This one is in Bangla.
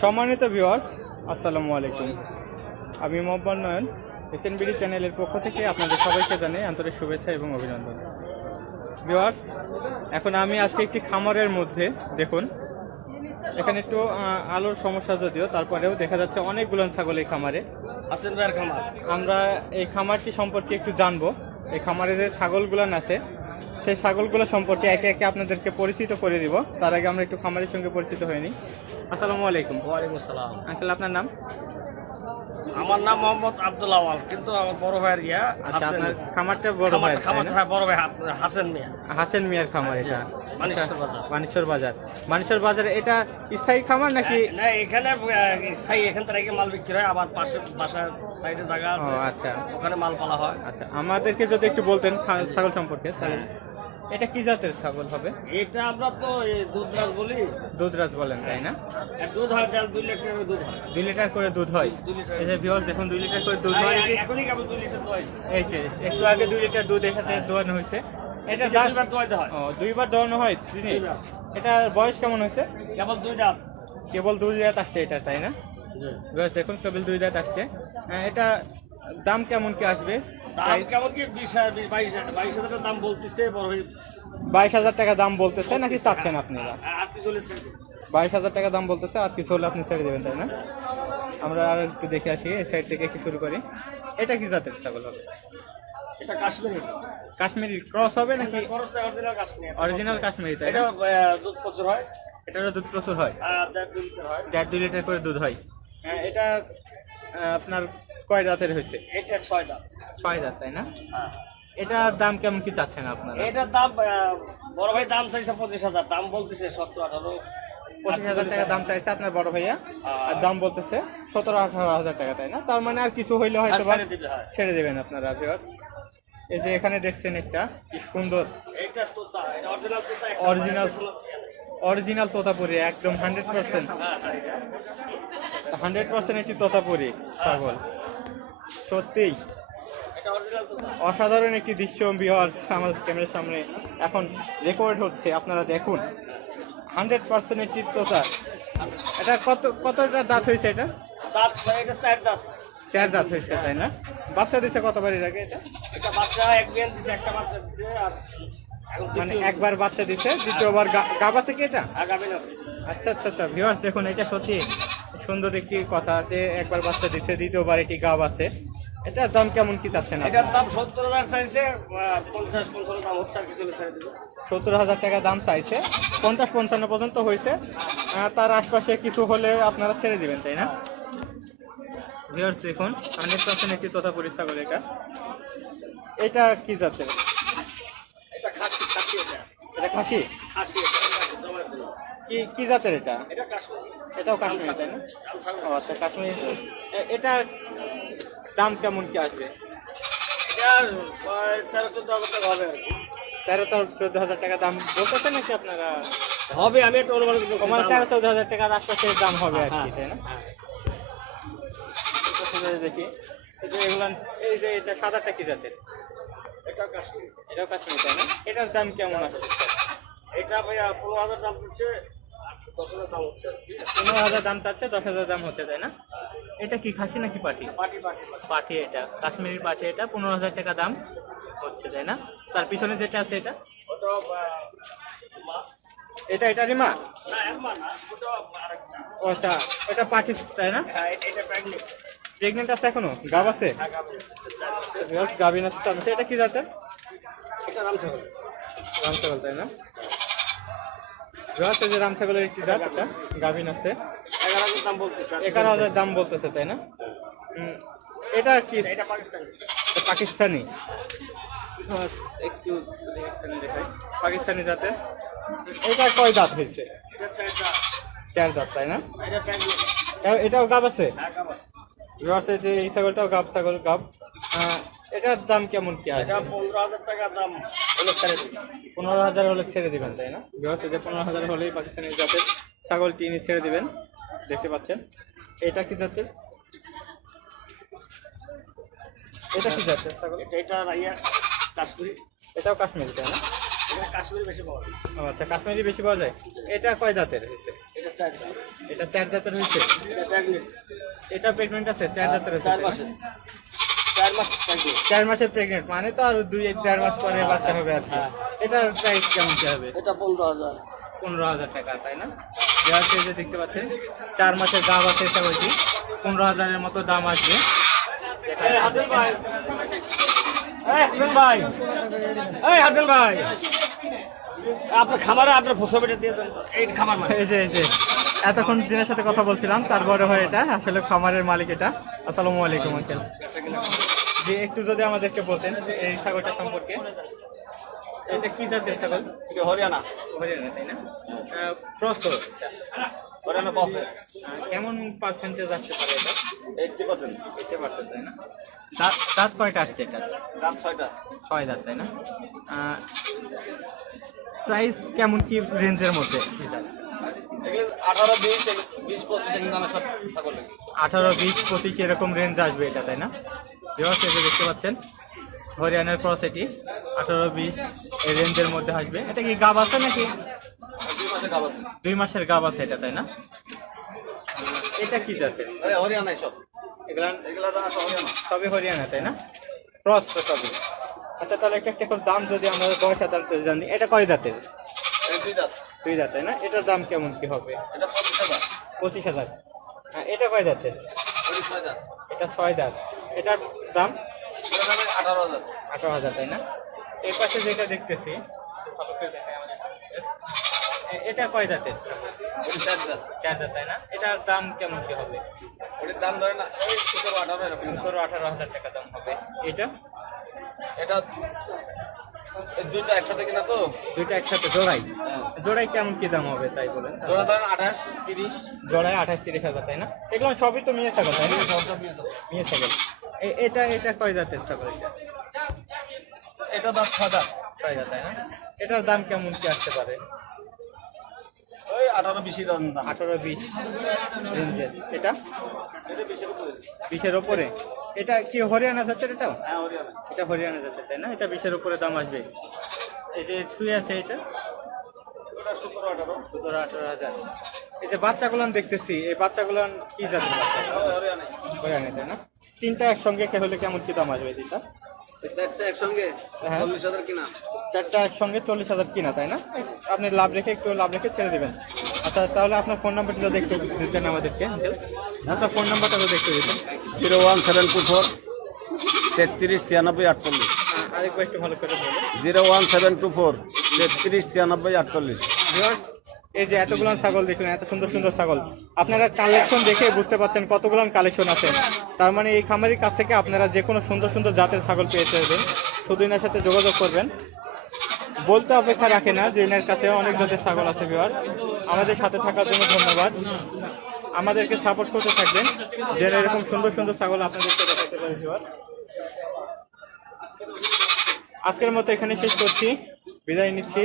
সম্মানিত ভিউয়ার্স আসসালামু আলাইকুম। আমি মোহাম্মদ নয়ন এসএনবিডি চ্যানেলের পক্ষ থেকে আপনাদের সবাইকে জানাই আন্তরিক শুভেচ্ছা এবং অভিনন্দন। ভিউয়ার্স এখন আমি আছি একটি খামারের মধ্যে দেখুন। এখানে একটু আলোর সমস্যা যদিও তারপরেও দেখা যাচ্ছে অনেকগুলো ছাগল এই খামারে। ভাইয়ের খামার। আমরা এই খামারটি সম্পর্কে একটু জানব। এই খামারে যে ছাগলগুলান আছে সেই ছাগলগুলো সম্পর্কে একে একে আপনাদেরকে পরিচিত করে দিব। তার আগে আমরা একটু খামারের সঙ্গে পরিচিত হয়নি আসসালামু আলাইকুম। ওয়ালাইকুম আসসালাম। আঙ্কেল আপনার নাম? আমার নাম মোহাম্মদ আব্দুল আওয়াল কিন্তু আমার বড় ভাইয়ের ইয়া আচ্ছা আপনার খামারটা বড় ভাই খামার খামার হ্যাঁ, বড় ভাই হাসেন মিয়া। হাসেন মিয়ার খামার এটা। মানেশ্বর বাজার। মানেশ্বর বাজার। বাজারে এটা স্থায়ী খামার নাকি? না এখানে স্থায়ী এখান থেকে মাল বিক্রি হয়। আবার পাশে বাসার সাইডে জায়গা আছে। আচ্ছা। ওখানে মাল পালা হয়। আচ্ছা আমাদেরকে যদি একটু বলতেন ছাগল সম্পর্কে তাহলে এটা কি জাতের ছাগল হবে? এটা আমরা তো এই দুধ রাজ বলি। দুধরাজ বলেন তাই না? দুধ হয় দুই লিটার দুধ হয়। দুই লিটার করে দুধ হয়? এই যে দেখুন দুই লিটার করে দুধ হয় এখনই কেবল দুই লিটার দোয়াইছে। এই যে একটু আগে দুই লিটার দুধ এখানে দোয়ানো হয়েছে। এটা দুইবার দোয়াইতে হয়। ও দুইবার দোয়ানো হয় তিনি এটা বয়স কেমন হয়েছে? কেবল দুই দাঁত। কেবল দুই দাঁত আসছে এটা তাই না? দেখুন কেবল দুই দাঁত আসছে। হ্যাঁ, এটা দাম কেমন কি আসবে? দাম কেমন কি? বিশ হাজার বাইশ হাজার টাকা দাম বলতেছে নাকি চাচ্ছেন আপনারা বাইশ হাজার টাকা দাম বলতেছে আর কিছু হলে আপনি ছেড়ে দেবেন তাই না? আমরা আর একটু দেখে আসি এই সাইড থেকে একটু শুরু করি। এটা কি জাতের ছাগল হবে? এটা কাশ্মীরি। কাশ্মীরি ক্রস হবে নাকি অরিজিনাল কাশ্মীরি। তাই এটা দুধ প্রচুর হয়। এটারও দুধ প্রচুর হয়? আর দেড় দুই লিটার হয়। দেড় দুই লিটার করে দুধ হয়। হ্যাঁ, এটা আপনার কয় জাতের হয়েছে? এটা ছয় দাম ছয় জাত তাই না? হ্যাঁ। এটার দাম কেমন কি চাচ্ছেন আপনারা? এটার দাম বড় ভাই দাম চাইছে পঁচিশ হাজার দাম বলতেছে সত্তর আঠারো। পঁচিশ হাজার টাকা দাম চাইছে আপনার বড় ভাইয়া। আর দাম বলতেছে সতেরো আঠারো হাজার টাকা তাই না? তার মানে আর কিছু হইলে হয়তো ছেড়ে দিবে হয়। দেবেন আপনারা। এই যে এখানে দেখছেন একটা কি সুন্দর। অরিজিনাল একটা অরিজিনাল তোতাপুরি একদম হান্ড্রেড পার্সেন্ট হ্যাঁ, হ্যাঁ। হান্ড্রেড পার্সেন্ট একটি তোতাপুরি ছাগল। সত্যিই অসাধারণ একটি দৃশ্য বিহার আমার ক্যামেরার সামনে এখন রেকর্ড হচ্ছে আপনারা দেখুন। হান্ড্রেড পার্সেন্টের তোতা এটা কত কতটা দাঁত হয়েছে এটা? দাঁত এটা চার দাঁত। চার দাঁত হয়েছে তাই না? বাচ্চা দিছে কতবার এর আগে এটা? বাচ্চা দিছে একটা বাচ্চা দিছে আর মানে একবার বাচ্চা দিছে দ্বিতীয়বার গাব আছে কি এটা? আছে। আচ্ছা আচ্ছা আচ্ছা ভিউয়ার্স দেখুন এটা সত্যি। সুন্দর একটি কথা যে একবার বাচ্চা দিছে দ্বিতীয়বার এটি গাব আছে। এটার দাম কেমন কি চাচ্ছেন এটার দাম সত্তর হাজার চাইছে পঞ্চাশ পঞ্চান্ন দাম হচ্ছে আর কিছু সত্তর হাজার টাকা দাম চাইছে পঞ্চাশ পঞ্চান্ন পর্যন্ত হয়েছে। তার আশপাশে কিছু হলে আপনারা ছেড়ে দিবেন তাই না? ভিউয়ার্স দেখুন হান্ড্রেড পার্সেন্ট একটি তথা পরিষ্কার করে এটা। এটা কি জাতের এটা খাসি খাসি এটা। এটা খাসি? খাসি এটা এটা জমায় দিল। কি কি জাতের এটা? এটাও কাশ্মীরি তাই না? ও আচ্ছা কাশ্মীরি এটা দাম কেমন কি আসবে? তেরো চোদ্দ হাজার টাকা হবে আর কি। তেরো চোদ্দ হাজার টাকা দাম বলতেছে নাকি আপনারা? হবে আমি একটা অনুমান আমার তেরো চোদ্দ হাজার টাকার আশপাশে দাম হবে আর কি হ্যাঁ, তাই না? হ্যাঁ। দেখি। এগুলা এই যে এটা সাদাটা কি জাতের? এটা কাশ্মীরি। এটাও কাশ্মীর তাই না? এটার দাম কেমন আছে এটা ভাইয়া পনেরো হাজার দাম দিচ্ছে পনেরো হাজার দাম চাচ্ছে দশ হাজার দাম হচ্ছে তাই না? এটা কি খাসি নাকি পাটি? পাটি এটা কাশ্মীরি পাটি এটা পনেরো হাজার টাকা দাম হচ্ছে তাই না? তার পিছনে যেটা আছে এটা? এটা এটারই মা? না একবার না ওটা ওটা ওটা পাটি তাই না? হ্যাঁ এটা- এটা প্রেগনেন্ট প্রেগনেন্ট আছে এখনও? গাব আছে? গাভিন আছে এটা কি জাতের? এটা রাম ছাগল রাম ছাগল তাই না? রয়েছে যে রাম ছাগলের একটি জাত এটা গাভিন আছে। এগারো হাজার দাম বলতেছে তাই না? এটা কি? পাকিস্তানি। একটু পাকিস্তানি জাতের। এটা কয় দাঁত হয়েছে? চার দাঁত তাই না? এটা এটাও গাব আছে? হ্যাঁ রয়েছে যে এই ছাগলটাও গাব ছাগল গাব। এটার দাম কেমন কি আছে? এটা পনেরো হাজার টাকা দাম। হলো ছেড়ে দিবে পনেরো হাজার হলে ছেড়ে দিবেন তাই না? রয়েছে যে পনেরো হাজার হলেই পাকিস্তানি জাতের ছাগলটি ইনি ছেড়ে দিবেন। দেখতে পাচ্ছেন? এটা কি জাতের? এটা কি জাতের ছাগল? এটা এটা রাইয়া কাশ্মীরি। এটাও কাশ্মীরি তাই না? কাশ্মীর বেশি পাওয়া যায়। আচ্ছা কাশ্মীরি বেশি পাওয়া যায়। এটা কয় দাঁতের হয়েছে? এটা চার দাম এটা চার দাঁতের হয়েছে? এটা প্রেগনেন্ট। এটা প্রেগনেন্ট আছে চার দাঁতের হয়েছে চার মাসে প্রেগনেন্ট মাসের প্রেগনেন্ট মানে তো আর দুই দেড় মাস পরে বাচ্চা হবে আর কি। হ্যাঁ। এটার প্রাইস কেমন কি হবে? এটা পনেরো হাজার। পনেরো হাজার টাকা তাই না? দেওয়ার যে দেখতে পাচ্ছেন চার মাসের দাম আছে এটা বলছি পনেরো হাজারের মতো দাম আসবে। হাসান ভাই। এই হাসান ভাই। আপনার খামারে আপনার ফসল বেটে দিয়ে দেন এই খামার এই যে এই যে। এতক্ষণ দিনের সাথে কথা বলছিলাম তারপরে হয় এটা আসলে খামারের মালিক এটা। আসসালামু আলাইকুম আঙ্কেল। যে একটু যদি আমাদেরকে বলতেন এই ছাগলটা সম্পর্কে। এটা কি জাতের ছাগল? হরিয়ানা। হরিয়ানা তাই না? ক্রস হরিয়ানা বসে কেমন পার্সেন্টেজ আসতে পারে এটা? Eighty percent. এইটটি পার্সেন্ট তাই না? দাঁত দাঁত কয়টা আসছে এটা দাম ছয়টা। ছয় দাঁত তাই না? প্রাইস কেমন কি রেঞ্জের মধ্যে এটা আঠারো বিশ বিশ পঁচিশ এগুলো সব ছাগল লাগে আঠারো বিশ পঁচিশ এরকম রেঞ্জ আসবে এটা তাই না? দেখতে পাচ্ছেন হরিয়ানার ক্রস এটি আঠারো বিশ এই রেঞ্জের মধ্যে আসবে। এটা কি গাব আছে নাকি? দুই মাসে গাব আছে দুই মাসের গাব আছে এটা তাই না? এটা কি জাতের? সব। এগুলা এগুলো সবই হরিয়ানা তাই না? ক্রস তো সবই। আচ্ছা তাহলে একটা একটা করে দাম যদি আমরা দশ হাজার করে জানি এটা কয় দাঁতের দুই দাঁত দুই দাঁত তাই না? এটার দাম কেমন কি হবে? এটা পঁচিশ হাজার। পঁচিশ হাজার। এটা কয় দাঁতের? এটা ছয় দাঁত। এটার দাম? আঠারো হাজার আঠারো হাজার তাই না? এই পাশে যেটা দেখতেছি এটা কয় দাঁতের? চার দাঁত তাই না? এটার দাম কেমন কি হবে? ওটির দাম ধরে না সতেরো আঠারো এরকম সতেরো আঠারো হাজার টাকা দাম হবে। এটা? এটা দুইটা একসাথে কিনা তো? দুইটা একসাথে জোড়াই। হ্যাঁ। জোড়াই কেমন কি দাম হবে তাই বলেন? জোড়া ধরেন আঠাশ তিরিশ। জোড়ায় আঠাশ তিরিশ হাজার তাই না? এগুলো সবই তো মেয়ে ছাগল তাই যাব। মেয়ে ছাগল। এটা এটা কয় ছাগল এটা? এটা দাঁত ছয় দাঁত ছয় তাই না? এটার দাম কেমন কি আসতে পারে? আঠারো আঠারো বিশ রেঞ্জের। এটা? এটা বিশের উপরে। ওপরে এটা কি হরিয়ানা জাতের এটাও? হ্যাঁ এটা হরিয়ানা জাতের তাই না? এটা বিশের দাম আসবে। এই যে শুয়ে আছে এটা? সতেরো আঠারো। হাজার। এই যে বাচ্চাগুলো দেখতেছি এই বাচ্চাগুলো কি জাতের বাচ্চা? ওই হরিয়ানা তাই না? তিনটা একসঙ্গে কে হলে কেমন কি দাম আসবে এটা চারটা একসঙ্গে হ্যাঁ। চল্লিশ হাজার কিনা? একসঙ্গে চল্লিশ হাজার কিনা তাই না? আপনি লাভ রেখে একটু লাভ রেখে ছেড়ে দেবেন। আচ্ছা তাহলে আপনার ফোন নাম্বারটা যদি একটু দিতেন আমাদেরকে uncle। আপনার ফোন নাম্বারটা যদি একটু দিতেন। Zero one seven two four তেত্রিশ ছিয়ানব্বই আটচল্লিশ। আরেকবার একটু ভালো করে zero one seven two four তেত্রিশ ছিয়ানব্বই আটচল্লিশ। এই যে এতগুলো ছাগল দেখলেন, এত সুন্দর সুন্দর ছাগল। আপনারা কালেকশন দেখে বুঝতে পারছেন কতগুলো কালেকশন আছে। তার মানে এই খামারির কাছ থেকে আপনারা যে কোনো সুন্দর সুন্দর জাতের ছাগল পেয়ে চাইবেন শুধু এনার সাথে যোগাযোগ করবেন। বলতে অপেক্ষা রাখে না যে এনার কাছে অনেক জাতের ছাগল আছে বিহার আমাদের সাথে থাকার জন্য ধন্যবাদ। আমাদেরকে সাপোর্ট করতে থাকবেন। যেন এরকম সুন্দর সুন্দর ছাগল আপনাদেরকে দেখাতে পারে বিহার আজকের মতো এখানে শেষ করছি। বিদায় নিচ্ছি।